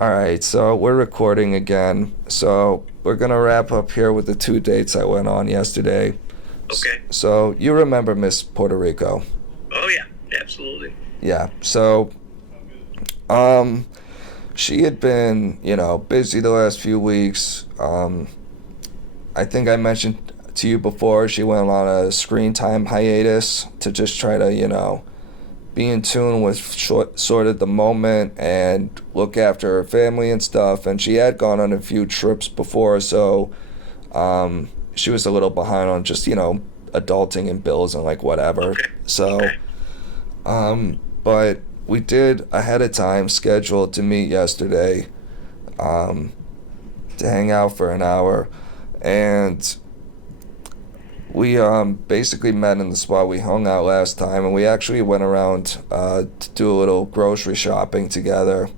All right, so we're recording again. So we're gonna wrap up here with the two dates I went on yesterday. Okay. So you remember Miss Puerto Rico? Oh yeah, absolutely. Yeah. So um, she had been, busy the last few weeks. I think I mentioned to you before she went on a screen time hiatus to just try to, be in tune with sort of the moment and look after her family and stuff. And she had gone on a few trips before, so she was a little behind on just, adulting and bills and like whatever. Okay. So, Okay. but we did ahead of time schedule to meet yesterday um, to hang out for an hour. And we basically met in the spot we hung out last time, and we actually went around to do a little grocery shopping together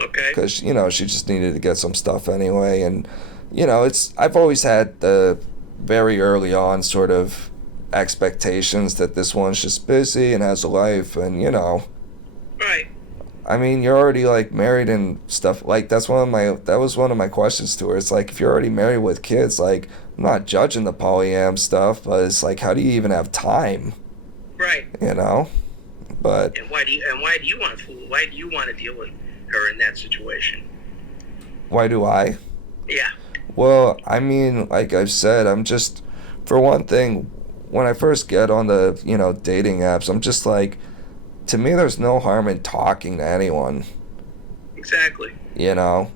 Okay. because she just needed to get some stuff anyway. And it's I've always had the very early on sort of expectations that this one's just busy and has a life, and Right. I mean, you're already like married and stuff. Like that was one of my questions to her. It's like if you're already married with kids, like I'm not judging the polyam stuff, but it's like how do you even have time? Right. You know? But Why do you want to deal with her in that situation? why do I? Yeah. Well, I mean, like I've said, I'm just for one thing, when I first get on the, dating apps, I'm just like to me there's no harm in talking to anyone. Exactly. You know?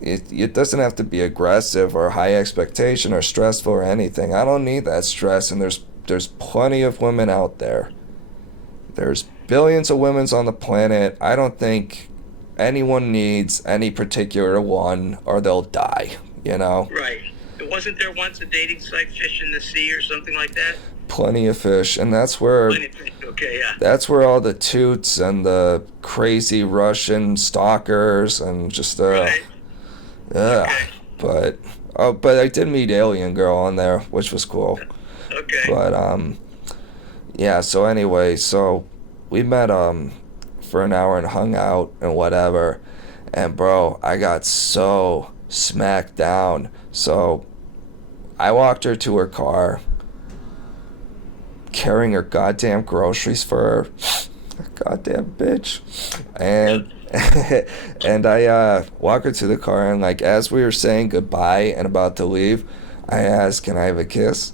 It doesn't have to be aggressive or high expectation or stressful or anything. I don't need that stress, and there's plenty of women out there. There's billions of women on the planet. I don't think anyone needs any particular one or they'll die, Right. Wasn't there once a dating site, Fish in the Sea, or something like that? Plenty of fish, and that's where Okay. Yeah. that's where all the toots and the crazy Russian stalkers and just Right. yeah. Okay. But I did meet Alien Girl on there, which was cool. Okay. But yeah, so anyway, so we met for an hour and hung out and whatever. And bro, I got so smacked down. So I walked her to her car, carrying her goddamn groceries for her. Goddamn bitch. And and I walk her to the car, and like as we were saying goodbye and about to leave, I asked, "Can I have a kiss?"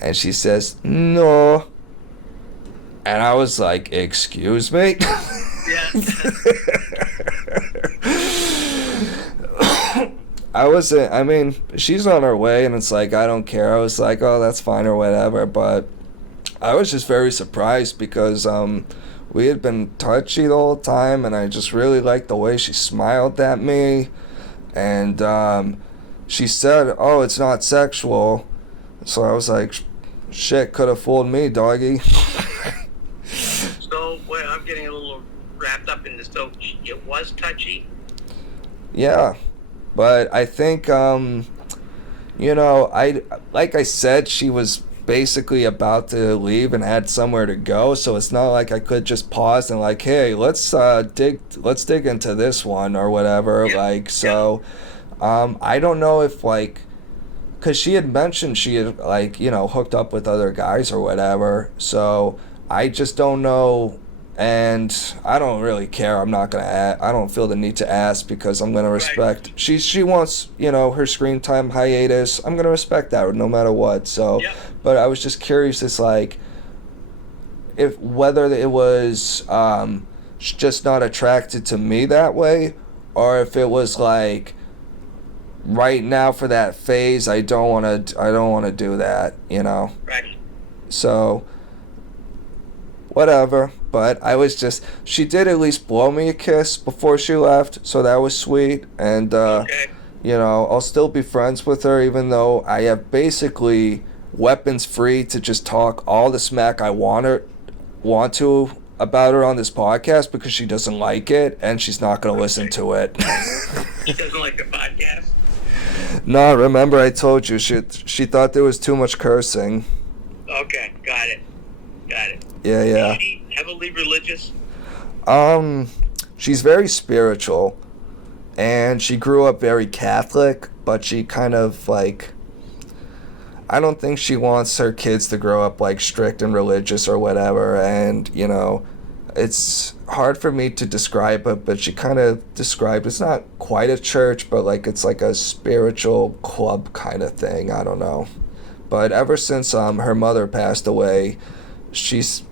And she says, "No." And I was like, "Excuse me?" Yeah. I mean, she's on her way, and it's like, I don't care. I was like, oh, that's fine or whatever. But I was just very surprised because we had been touchy the whole time, and I just really liked the way she smiled at me. And she said, oh, it's not sexual. So I was like, shit, could have fooled me, doggy. So well, I'm getting a little wrapped up in this. So it was touchy. Yeah. But I think, I like I said, she was basically about to leave and had somewhere to go, so it's not like I could just pause and like, hey, let's dig into this one or whatever. Yeah. Like, so, I don't know if like, cause she had mentioned she had like hooked up with other guys or whatever, so I just don't know. And I don't really care. I'm not gonna. I don't feel the need to ask because I'm gonna respect. Right. She wants her screen time hiatus. I'm gonna respect that no matter what. So, Yeah. but I was just curious. It's like if whether it was just not attracted to me that way, or if it was like right now for that phase. I don't want to. I don't want to do that. Right. So whatever. But I was just, she did at least blow me a kiss before she left, so that was sweet. And, Okay. I'll still be friends with her, even though I have basically weapons free to just talk all the smack I want to about her on this podcast because she doesn't like it and she's not going to listen to it. She doesn't like the podcast. No, remember I told you she thought there was too much cursing. Okay. Got it. Yeah, yeah. Is she heavily religious? She's very spiritual, And she grew up very Catholic, but she kind of like, I don't think she wants her kids to grow up like strict and religious or whatever. And, you know, it's hard for me to describe it, but she kind of described it's not quite a church, but like it's like a spiritual club kind of thing. I don't know. But ever since her mother passed away, she's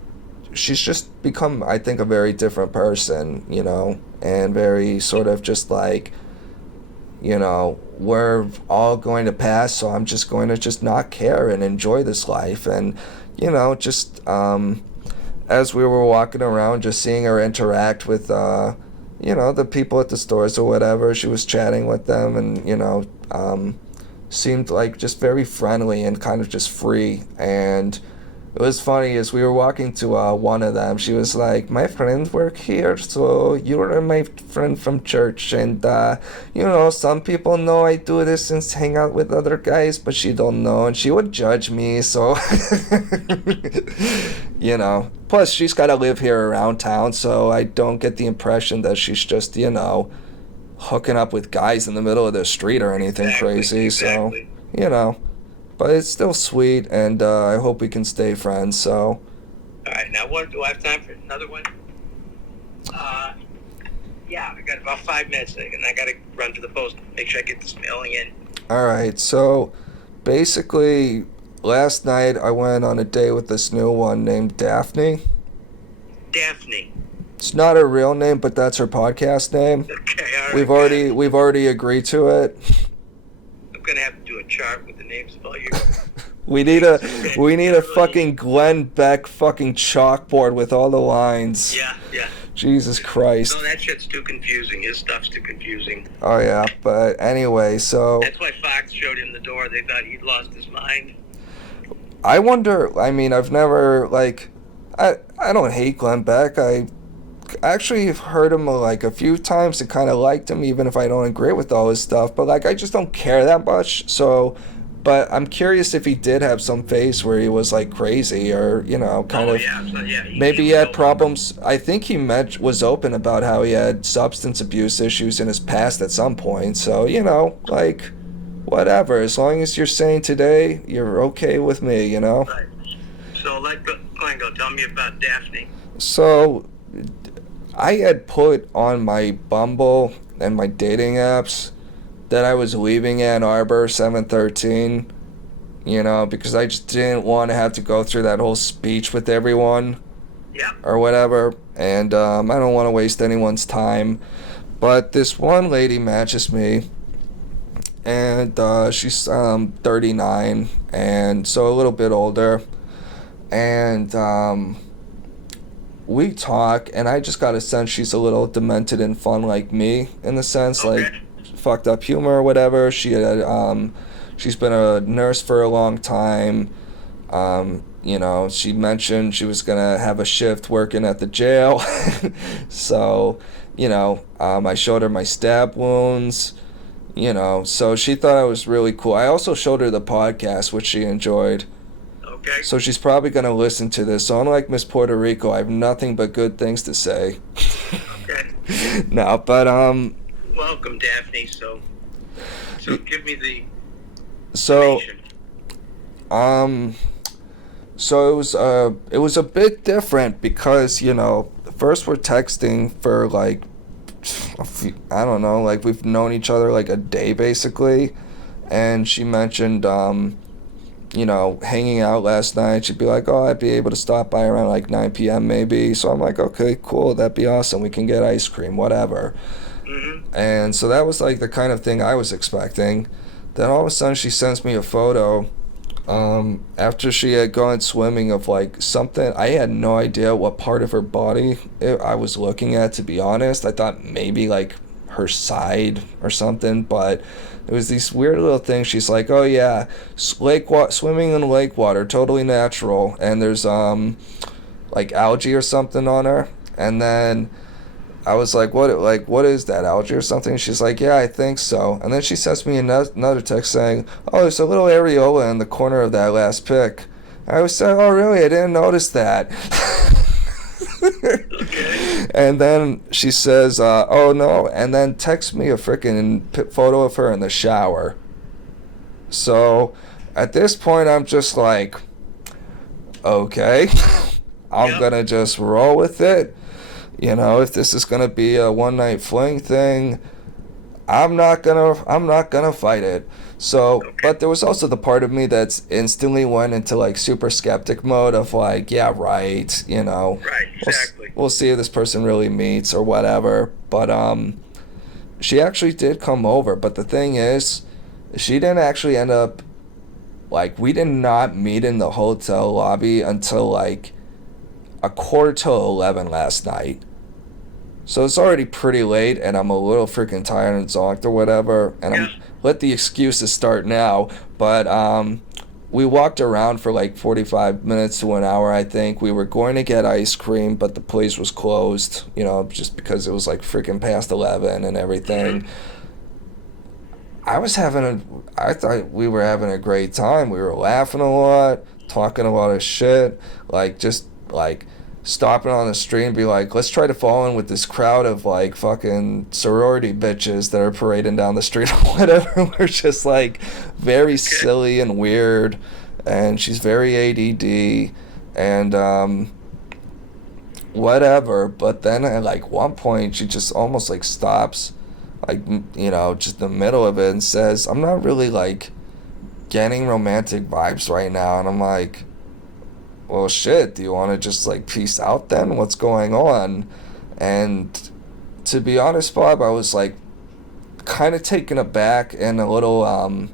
she's just become, I think, a very different person, you know, and very sort of just like, you know, we're all going to pass, so I'm just going to just not care and enjoy this life. And, you know, just as we were walking around, just seeing her interact with, you know, the people at the stores or whatever, she was chatting with them and, you know, seemed like just very friendly and kind of just free. And it was funny as we were walking to one of them, she was like, my friends work here, so you're my friend from church. And, you know, some people know I do this and hang out with other guys, but she don't know. And she would judge me, so, you know. Plus, she's got to live here around town, so I don't get the impression that she's just, you know, hooking up with guys in the middle of the street or anything crazy. Exactly. So, you know. But it's still sweet, and I hope we can stay friends, so. All right, now do I have time for another one? Yeah, I got about 5 minutes, and I got to run to the post, make sure I get this mailing in. All right, so basically, last night I went on a date with this new one named Daphne. Daphne. It's not her real name, but that's her podcast name. Okay, all right. We've already agreed to it. I'm gonna have to do a chart with the names of all your. We need a fucking Glenn Beck fucking chalkboard with all the lines. Yeah. Jesus Christ. No, that shit's too confusing. His stuff's too confusing. Oh yeah, but anyway, so. That's why Fox showed him the door. They thought he'd lost his mind. I wonder. I mean, I've never like. I don't hate Glenn Beck. I actually heard him like a few times and kind of liked him, even if I don't agree with all his stuff. But like, I just don't care that much. So, but I'm curious if he did have some phase where he was like crazy, or you know, kind of. Yeah. Maybe he had problems. I think he was open about how he had substance abuse issues in his past at some point. So you know, like, whatever. As long as you're saying today, you're okay with me. You know. Right. So Glenn, go tell me about Daphne. So, I had put on my Bumble and my dating apps that I was leaving Ann Arbor 7/13, you know, because I just didn't want to have to go through that whole speech with everyone. Yeah. Or whatever, and I don't want to waste anyone's time. But this one lady matches me, and she's 39, and so a little bit older, and we talk, and I just got a sense she's a little demented and fun like me, in the sense, Okay. like, fucked up humor or whatever. She's been a nurse for a long time. You know, she mentioned she was gonna have a shift working at the jail. So, you know, I showed her my stab wounds, you know, so she thought I was really cool. I also showed her the podcast, which she enjoyed. Okay. So she's probably going to listen to this. So unlike Miss Puerto Rico, I have nothing but good things to say. Okay. No, but Welcome, Daphne. So give me the so information. so it was a bit different because, you know, first we're texting for like I don't know, like we've known each other like a day basically, and she mentioned you know, hanging out last night. She'd be like, oh, I'd be able to stop by around like 9 p.m. maybe. So I'm like, okay, cool, that'd be awesome. We can get ice cream, whatever. Mm-hmm. And so that was like the kind of thing I was expecting. Then all of a sudden she sends me a photo after she had gone swimming of like something. I had no idea what part of her body I was looking at, to be honest. I thought maybe like her side or something, but it was these weird little things. She's like, oh yeah, swimming in lake water, totally natural, and there's like algae or something on her. And then I was like, what is that, algae or something? She's like, yeah, I think so. And then she sends me another text saying, oh, there's a little areola in the corner of that last pic. I was saying, oh really, I didn't notice that. Okay. And then she says, oh no, and then texts me a freaking photo of her in the shower. So at this point, I'm just like, okay, I'm Yep. gonna just roll with it. You know, if this is gonna be a one night fling thing, I'm not gonna fight it. So, Okay. but there was also the part of me that's instantly went into like super skeptic mode of like, yeah, right, you know, Right. Exactly. we'll see if this person really meets or whatever. But she actually did come over. But the thing is, she didn't actually end up like we did not meet in the hotel lobby until like a quarter till 11 last night. So it's already pretty late, and I'm a little freaking tired and zonked or whatever, and Yeah. I'm let the excuses start now. But we walked around for like 45 minutes to an hour, I think. We were going to get ice cream, but the place was closed, you know, just because it was like freaking past 11 and everything. Mm-hmm. I thought we were having a great time. We were laughing a lot, talking a lot of shit, like just like stopping on the street and be like, let's try to fall in with this crowd of like fucking sorority bitches that are parading down the street or whatever. We're just like very Okay. silly and weird, and she's very ADD, and whatever. But then at like one point, she just almost like stops, like you know, just in the middle of it, and says, "I'm not really like getting romantic vibes right now," and I'm like, well, shit, do you want to just like peace out then? What's going on? And to be honest, Bob, I was like kind of taken aback and a little,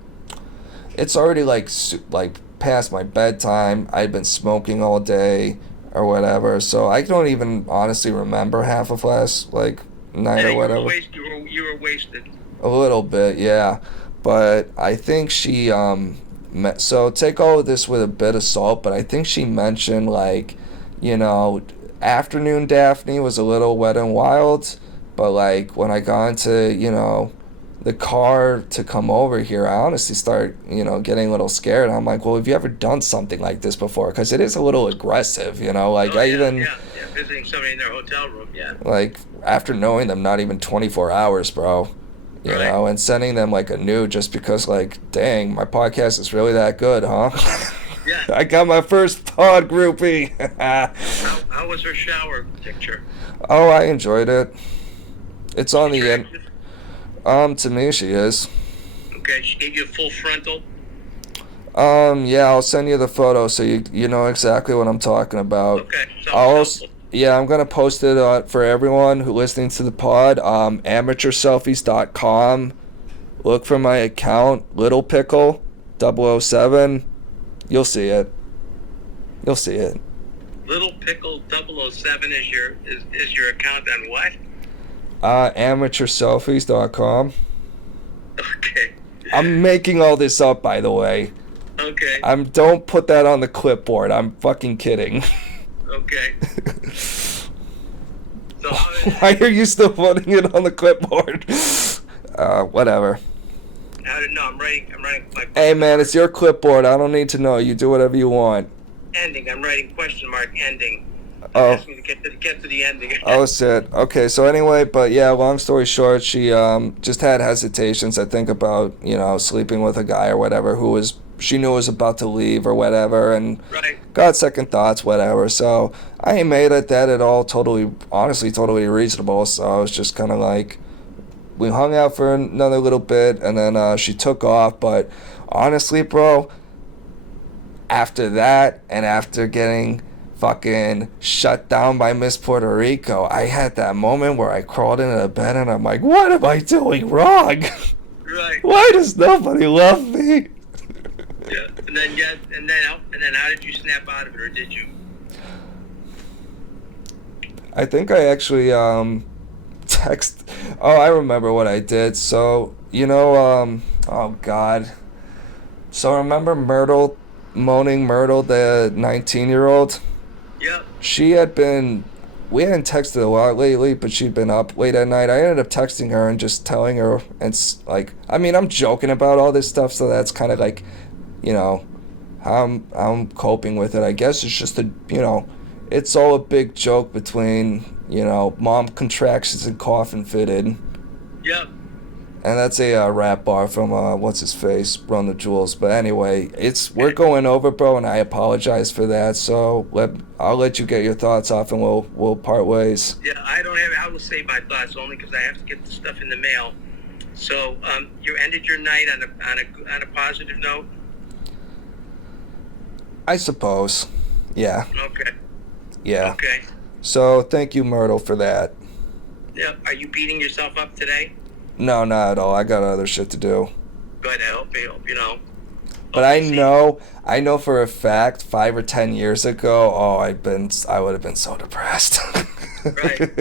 it's already like, like past my bedtime. I'd been smoking all day or whatever. So I don't even honestly remember half of last like night Yeah, or you were whatever. wasted. You were wasted. A little bit, yeah. But I think she so take all of this with a bit of salt, but I think she mentioned like, you know, afternoon Daphne was a little wet and wild, but like when I got into, you know, the car to come over here, I honestly start, you know, getting a little scared. I'm like, well, have you ever done something like this before? Because it is a little aggressive, you know. Like Oh I yeah, even yeah, yeah. Visiting somebody in their hotel room. Yeah. like after knowing them not even 24 hours, bro, you Right. know, and sending them like a nude just because like, dang, my podcast is really that good, huh? Yeah. I got my first pod groupie. How was her shower picture? Oh, I enjoyed it. It's on the end. Attractive? To me she is. Okay, she gave you a full frontal. Yeah, I'll send you the photo so you know exactly what I'm talking about. Okay, sounds I'll also, helpful. yeah, I'm gonna post it for everyone who listening to the pod. Amateurselfies.com. Look for my account, Little Pickle 007. You'll see it. You'll see it. Little Pickle 007 is your account on what? Amateurselfies.com. Okay. I'm making all this up, by the way. Okay. Don't put that on the clipboard. I'm fucking kidding. Okay. So Why are you still putting it on the clipboard? Whatever. how did no? I'm writing. My Hey man, it's your clipboard. I don't need to know. You do whatever you want. ending. I'm writing question mark ending. Oh. Asking to get to the ending. Oh shit. Okay, so anyway, but yeah, long story short, she just had hesitations, I think, about, you know, sleeping with a guy or whatever who was she knew was about to leave or whatever, and Right. got second thoughts, whatever. So I ain't made at that at all. Totally, honestly, totally reasonable. So I was just kind of like, we hung out for another little bit, and then she took off. But honestly, bro, after that, and after getting fucking shut down by Miss Puerto Rico, I had that moment where I crawled into the bed and I'm like, what am I doing wrong? Right. Why does nobody love me? Yeah. And then how did you snap out of it, or did you? I think I actually text. Oh, I remember what I did. So you know, oh God. So remember Myrtle, moaning Myrtle, the 19-year-old. Yep. She had been. We hadn't texted a lot lately, but she'd been up late at night. I ended up texting her and just telling her, and like, I mean, I'm joking about all this stuff, so that's kind of like, you know, how I'm coping with it. I guess it's just a, you know, it's all a big joke between, Mom contractions and coffin fitted. Yep. And that's a rap bar from what's his face, Run the Jewels. But anyway, we're going over, bro, and I apologize for that. So I'll let you get your thoughts off, and we'll part ways. Yeah, I will say my thoughts only because I have to get the stuff in the mail. So you ended your night on a positive note. I suppose. Yeah. Okay. Yeah. Okay. So thank you, Myrtle, for that. Yeah. Are you beating yourself up today? No, not at all. I got other shit to do. Good. I hope you know. But I know for a fact, 5 or 10 years ago, I would have been so depressed. Right.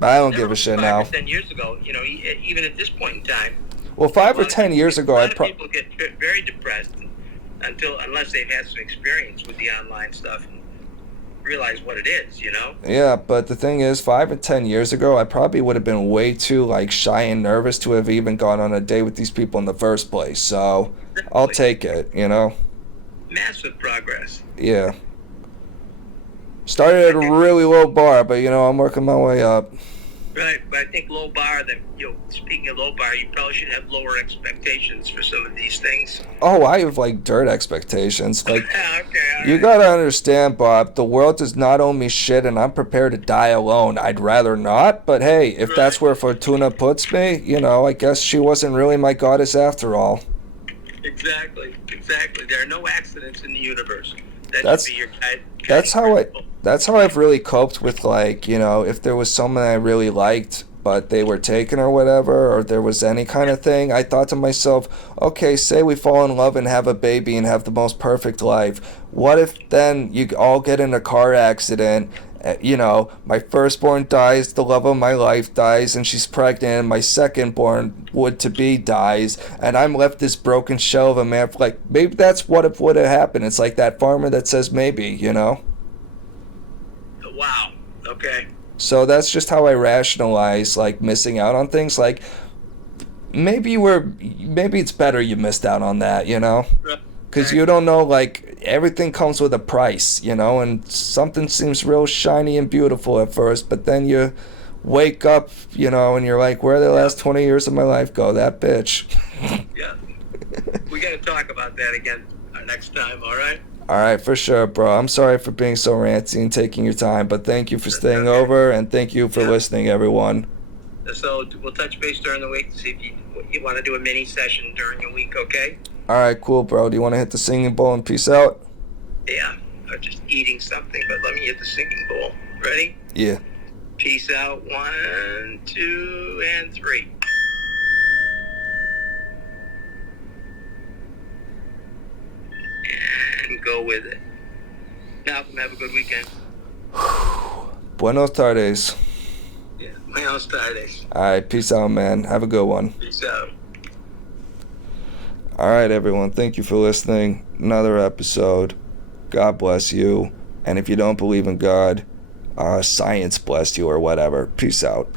But I don't give a shit now. 5 or 10 years ago, even at this point in time. Well, 5 or 10 years ago, a lot of people get very depressed unless they've had some experience with the online stuff and realize what it is, Yeah, but the thing is, 5 or 10 years ago, I probably would have been way too shy and nervous to have even gone on a date with these people in the first place. So Exactly. I'll take it, Massive progress. Yeah. Started at a really low bar, but I'm working my way up. Right, but I think low bar. Speaking of low bar, you probably should have lower expectations for some of these things. Oh, I have dirt expectations. Okay, all You right. gotta understand, Bob, the world does not owe me shit, and I'm prepared to die alone. I'd rather not, but hey, if that's where Fortuna puts me, I guess she wasn't really my goddess after all. Exactly. There are no accidents in the universe. That's- should be your guide. That's how I've really coped with if there was someone I really liked, but they were taken or whatever, or there was any kind of thing, I thought to myself, okay, say we fall in love and have a baby and have the most perfect life. What if then you all get in a car accident, my firstborn dies, the love of my life dies, and she's pregnant, and my secondborn would-to-be dies, and I'm left this broken shell of a man. Maybe that's what would have happened. It's like that farmer that says maybe, Wow. Okay. So that's just how I rationalize missing out on things. Maybe it's better you missed out on that, because you don't know, everything comes with a price, and something seems real shiny and beautiful at first, but then you wake up, and you're like, where did the last 20 years of my life go? That bitch. Yeah. We got to talk about that again next time. All right. All right, for sure, bro. I'm sorry for being so ranty and taking your time, but thank you for staying over, and thank you for listening, everyone. So we'll touch base during the week to see if you want to do a mini session during the week, okay? All right, cool, bro. Do you want to hit the singing bowl and peace out? Yeah. I'm just eating something, but let me hit the singing bowl. Ready? Yeah. Peace out. 1, 2, and 3. And go with it. Malcolm, have a good weekend. Buenos tardes. Yeah. Buenos tardes. All right, peace out, man. Have a good one. Peace out. All right, everyone. Thank you for listening. Another episode. God bless you. And if you don't believe in God, science bless you or whatever. Peace out.